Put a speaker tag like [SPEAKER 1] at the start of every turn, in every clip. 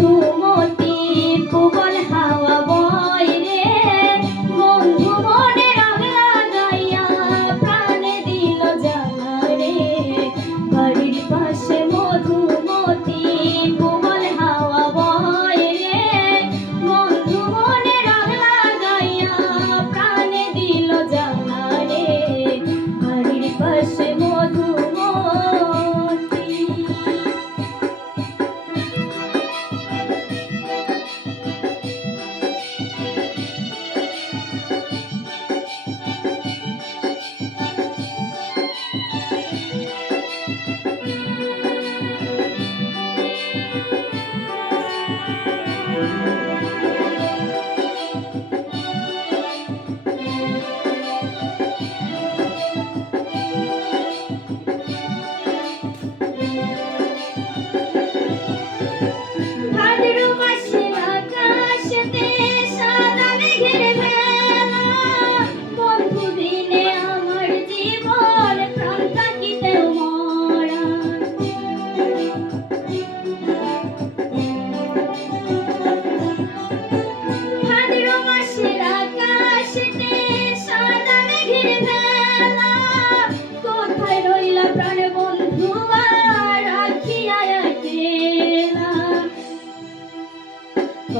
[SPEAKER 1] tu Música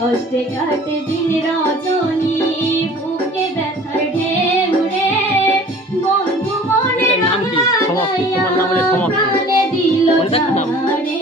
[SPEAKER 1] কষ্টে কাটে দিন রজনী বুকে ব্যথার ঢেউ রে। বন্ধু মনে রাখা
[SPEAKER 2] তোমার নাম
[SPEAKER 1] দিল জানে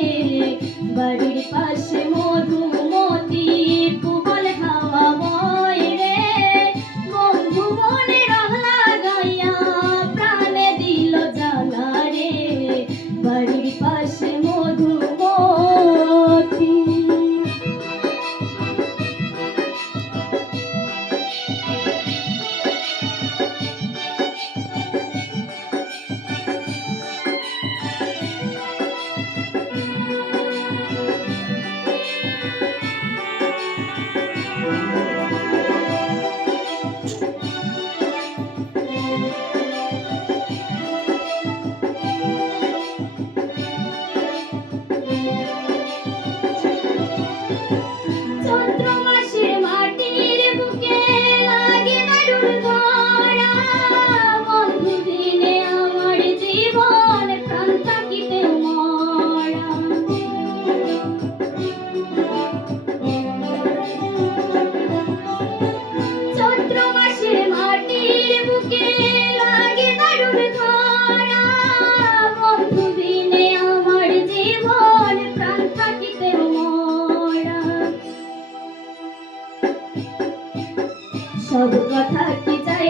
[SPEAKER 1] সব কথা কি চাই